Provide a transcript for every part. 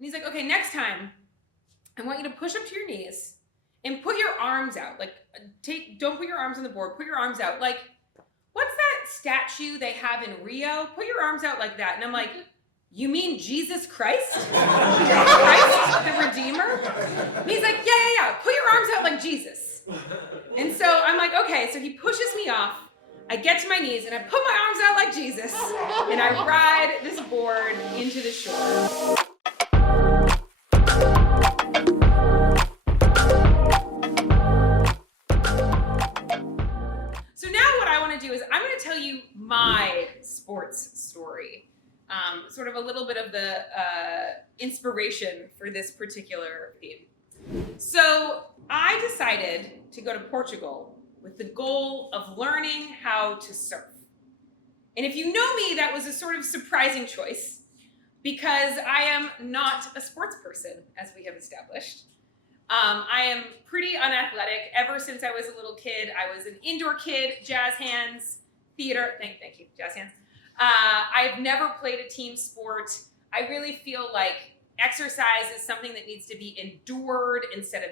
he's like, okay, next time, I want you to push up to your knees and put your arms out. Like, don't put your arms on the board. Put your arms out. Like, what's that statue they have in Rio? Put your arms out like that. And I'm like, you mean Jesus Christ? Christ, the Redeemer? And he's like, yeah. Put your arms out like Jesus. And so I'm like, okay. So he pushes me off. I get to my knees and I put my arms out like Jesus. And I ride this board into the shore. Is I'm going to tell you my sports story, sort of a little bit of the inspiration for this particular theme. So I decided to go to Portugal with the goal of learning how to surf. And if you know me, that was a sort of surprising choice because I am not a sports person, as we have established. I am pretty unathletic. Ever since I was a little kid, I was an indoor kid, jazz hands, theater. Thank you, jazz hands. I've never played a team sport. I really feel like exercise is something that needs to be endured instead of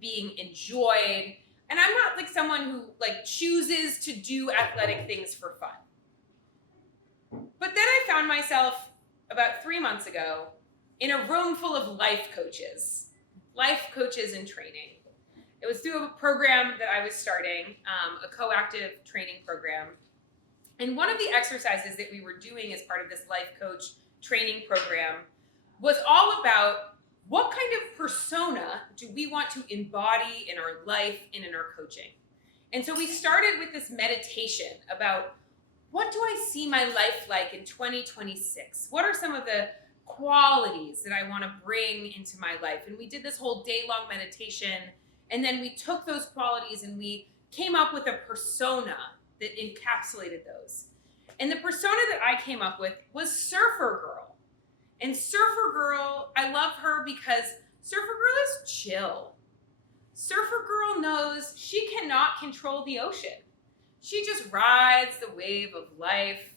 being enjoyed. And I'm not like someone who like chooses to do athletic things for fun. But then I found myself about 3 months ago in a room full of life coaches in training. It was through a program that I was starting, a co-active training program. And one of the exercises that we were doing as part of this life coach training program was all about what kind of persona do we want to embody in our life and in our coaching. And so we started with this meditation about what do I see my life like in 2026? What are some of the qualities that I want to bring into my life? And we did this whole day-long meditation, and then we took those qualities and we came up with a persona that encapsulated those. And the persona that I came up with was Surfer Girl. And Surfer Girl, I love her because Surfer Girl is chill. Surfer Girl knows she cannot control the ocean. She just rides the wave of life.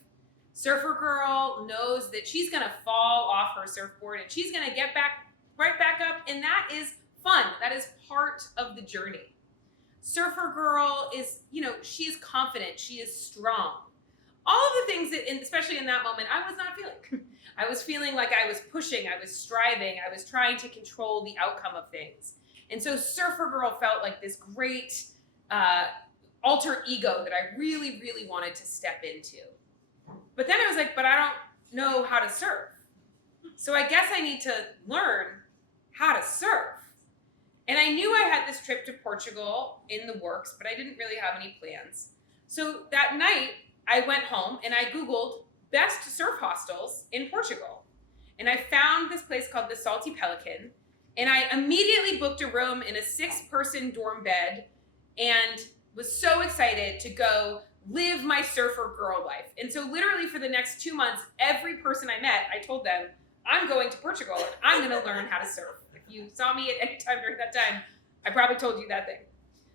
Surfer Girl knows that she's going to fall off her surfboard and she's going to get right back up, and that is fun. That is part of the journey. Surfer Girl is, she is confident. She is strong. All of the things that, especially in that moment, I was not feeling. I was feeling like I was pushing, I was striving, I was trying to control the outcome of things. And so Surfer Girl felt like this great alter ego that I really, really wanted to step into. But then I was like, but I don't know how to surf. So I guess I need to learn how to surf. And I knew I had this trip to Portugal in the works, but I didn't really have any plans. So that night, I went home and I Googled best surf hostels in Portugal. And I found this place called the Salty Pelican. And I immediately booked a room in a 6-person dorm bed and was so excited to go live my surfer girl life. And so literally for the next 2 months, every person I met, I told them, I'm going to Portugal and I'm going to learn how to surf. If you saw me at any time during that time, I probably told you that thing.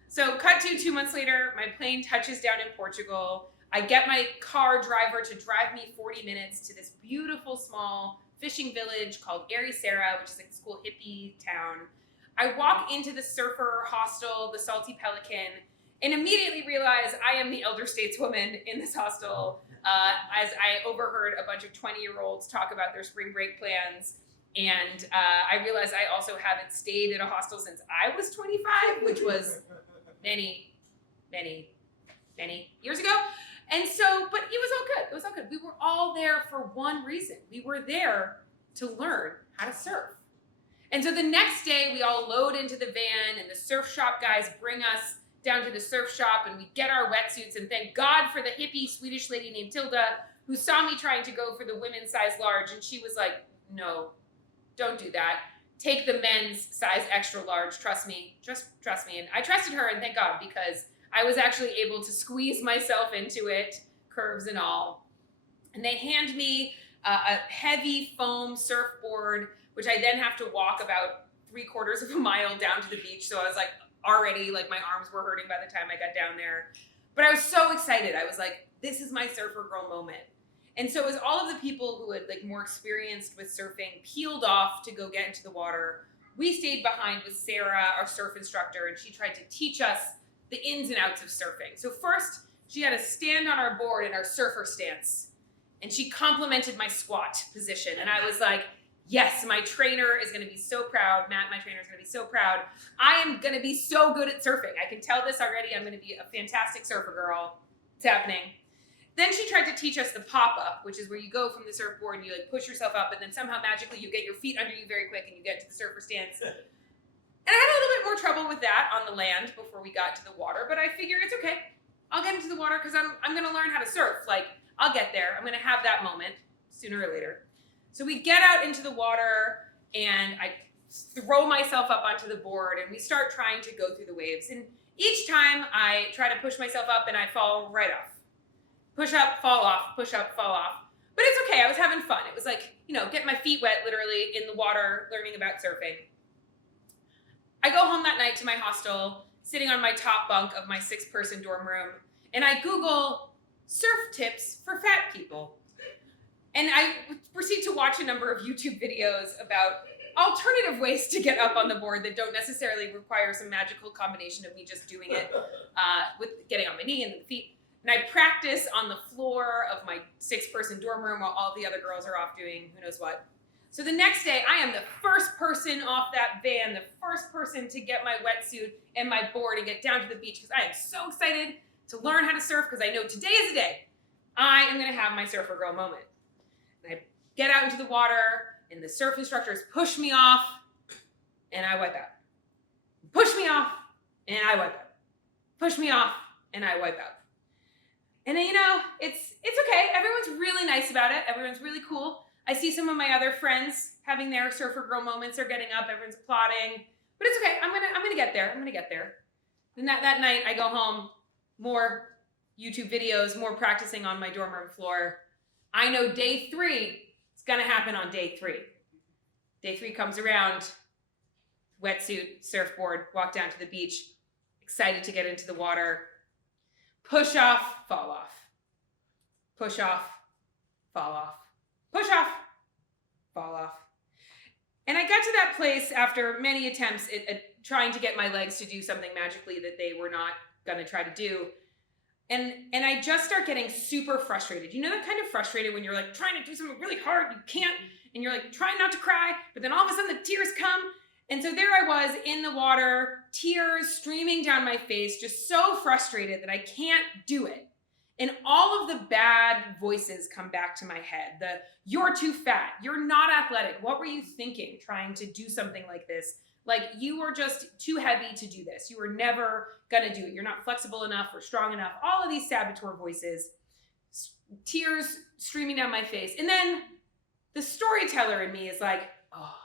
So cut to 2 months later, my plane touches down in Portugal. I get my car driver to drive me 40 minutes to this beautiful small fishing village called Ericeira, which is like this cool hippie town. I walk into the surfer hostel, the Salty Pelican, and immediately realize I am the elder stateswoman in this hostel as I overheard a bunch of 20-year-olds talk about their spring break plans. And I realized I also haven't stayed at a hostel since I was 25, which was many, many, many years ago. And so, but it was all good. It was all good. We were all there for one reason. We were there to learn how to surf. And so the next day we all load into the van and the surf shop guys bring us down to the surf shop and we get our wetsuits, and thank God for the hippie Swedish lady named Tilda who saw me trying to go for the women's size large, and she was like, no, don't do that. Take the men's size extra large. Trust me. Just trust me. And I trusted her, and thank God, because I was actually able to squeeze myself into it, curves and all. And they hand me a heavy foam surfboard, which I then have to walk about 3/4 of a mile down to the beach. So I was like, already, like my arms were hurting by the time I got down there. But I was so excited. I was like, this is my surfer girl moment. And so as all of the people who had like more experienced with surfing peeled off to go get into the water, we stayed behind with Sarah, our surf instructor, and she tried to teach us the ins and outs of surfing. So first, she had us stand on our board in our surfer stance, and she complimented my squat position. And I was like, yes, my trainer is going to be so proud. Matt, my trainer, is going to be so proud. I am going to be so good at surfing. I can tell this already. I'm going to be a fantastic surfer girl. It's happening. Then she tried to teach us the pop-up, which is where you go from the surfboard and you like push yourself up, and then somehow magically you get your feet under you very quick and you get to the surfer stance. And I had a little bit more trouble with that on the land before we got to the water, but I figured it's okay. I'll get into the water because I'm going to learn how to surf. Like, I'll get there. I'm going to have that moment sooner or later. So we get out into the water and I throw myself up onto the board and we start trying to go through the waves. And each time I try to push myself up and I fall right off. Push up, fall off, push up, fall off. But it's okay, I was having fun. It was like, get my feet wet literally in the water, learning about surfing. I go home that night to my hostel, sitting on my top bunk of my 6-person dorm room, and I Google surf tips for fat people. And I proceed to watch a number of YouTube videos about alternative ways to get up on the board that don't necessarily require some magical combination of me just doing it with getting on my knee and the feet. And I practice on the floor of my 6-person dorm room while all the other girls are off doing who knows what. So the next day, I am the first person off that van, the first person to get my wetsuit and my board and get down to the beach because I am so excited to learn how to surf because I know today is the day I am going to have my surfer girl moment. And I get out into the water and the surf instructors push me off and I wipe out. Push me off and I wipe out. Push me off and I wipe out. And it's okay. Everyone's really nice about it. Everyone's really cool. I see some of my other friends having their surfer girl moments. They're getting up. Everyone's applauding. But it's okay. I'm gonna get there. I'm gonna get there. Then that night I go home. More YouTube videos. More practicing on my dorm room floor. I know day 3 is gonna happen on day 3. Day 3 comes around. Wetsuit, surfboard, walk down to the beach. Excited to get into the water. Push off, fall off. Push off, fall off. Push off, fall off. And I got to that place after many attempts at trying to get my legs to do something magically that they were not going to try to do. And I just start getting super frustrated. You know that kind of frustrated when you're like trying to do something really hard, you can't, and you're like trying not to cry, but then all of a sudden the tears come. And so there I was in the water, tears streaming down my face, just so frustrated that I can't do it. And all of the bad voices come back to my head. You're too fat, you're not athletic. What were you thinking trying to do something like this? Like you are just too heavy to do this. You were never gonna do it. You're not flexible enough or strong enough. All of these saboteur voices, tears streaming down my face. And then the storyteller in me is like, oh,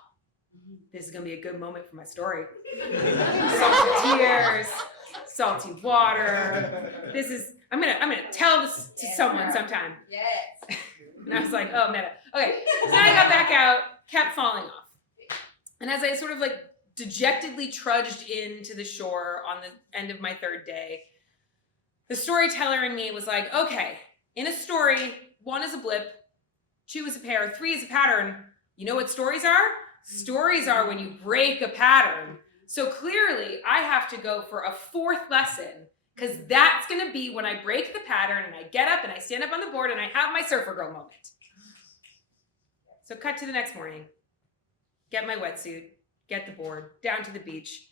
this is gonna be a good moment for my story. Salty tears, salty water. I'm gonna tell this to someone sometime. Yes. And I was like, oh, meta. Okay, so then I got back out, kept falling off. And as I sort of like dejectedly trudged into the shore on the end of my 3rd day, the storyteller in me was like, okay, in a story, 1 is a blip, 2 is a pair, 3 is a pattern. You know what stories are? Stories are when you break a pattern. So clearly, I have to go for a 4th lesson because that's going to be when I break the pattern and I get up and I stand up on the board and I have my surfer girl moment. So cut to the next morning, get my wetsuit, get the board, down to the beach.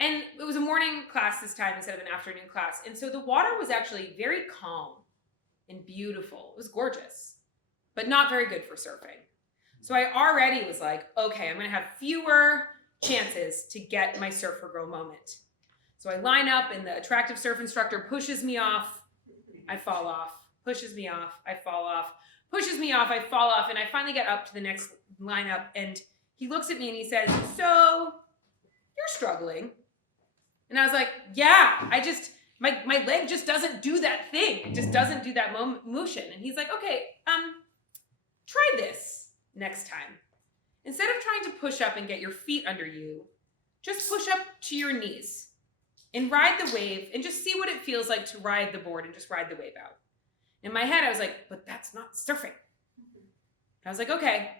And it was a morning class this time instead of an afternoon class. And so the water was actually very calm and beautiful. It was gorgeous, but not very good for surfing. So I already was like, okay, I'm going to have fewer chances to get my surfer girl moment. So I line up and the attractive surf instructor pushes me off. I fall off, pushes me off. I fall off, pushes me off. I fall off. And I finally get up to the next lineup and he looks at me and he says, so you're struggling. And I was like, yeah, my leg just doesn't do that thing. It just doesn't do that motion. And he's like, okay, try this next time. Instead of trying to push up and get your feet under you, just push up to your knees and ride the wave and just see what it feels like to ride the board and just ride the wave out. In my head, I was like, but that's not surfing. I was like, okay,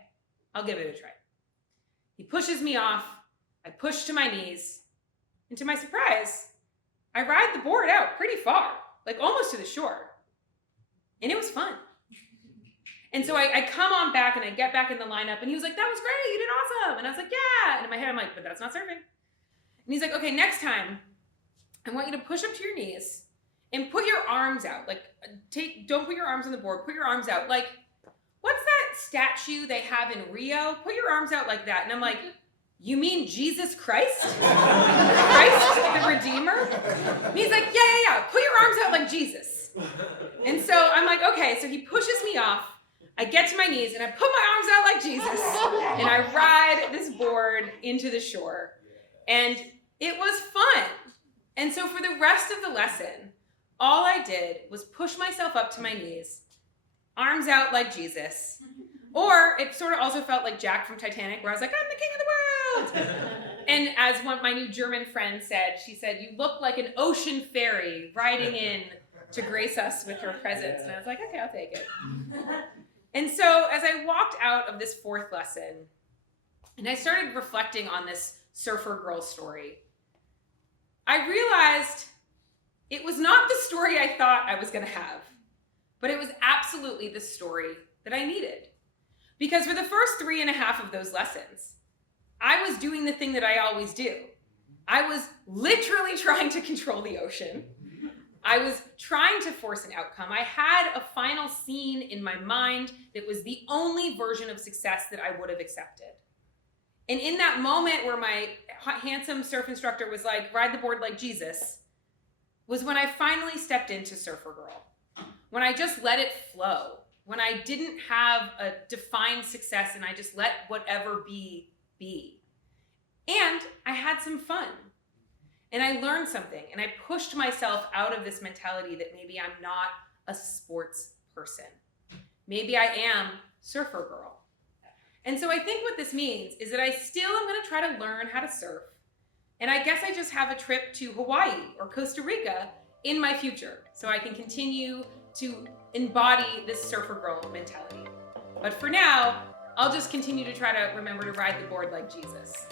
I'll give it a try. He pushes me off. I push to my knees. And to my surprise, I ride the board out pretty far, like almost to the shore. And it was fun. And so I come on back and I get back in the lineup and he was like, that was great, you did awesome. And I was like, yeah. And in my head, I'm like, but that's not surfing. And he's like, okay, next time, I want you to push up to your knees and put your arms out. Like, don't put your arms on the board, put your arms out. Like, what's that statue they have in Rio? Put your arms out like that. And I'm like, you mean Jesus Christ? Christ, the Redeemer? And he's like, yeah. Put your arms out like Jesus. And so I'm like, okay. So he pushes me off. I get to my knees and I put my arms out like Jesus and I ride this board into the shore. And it was fun. And so for the rest of the lesson, all I did was push myself up to my knees, arms out like Jesus. Or it sort of also felt like Jack from Titanic, where I was like, I'm the king of the world. And as my new German friend said, she said, you look like an ocean fairy riding in to grace us with her presence. And I was like, okay, I'll take it. And so as I walked out of this fourth lesson, and I started reflecting on this surfer girl story, I realized it was not the story I thought I was going to have, but it was absolutely the story that I needed. Because for the first 3.5 of those lessons, I was doing the thing that I always do. I was literally trying to control the ocean. I was trying to force an outcome. I had a final scene in my mind that was the only version of success that I would have accepted. And in that moment where my handsome surf instructor was like, ride the board like Jesus, was when I finally stepped into Surfer Girl. When I just let it flow. When I didn't have a defined success and I just let whatever be. And I had some fun. And I learned something, and I pushed myself out of this mentality that maybe I'm not a sports person. Maybe I am Surfer Girl. And so I think what this means is that I still am going to try to learn how to surf. And I guess I just have a trip to Hawaii or Costa Rica in my future so I can continue to embody this Surfer Girl mentality. But for now, I'll just continue to try to remember to ride the board like Jesus.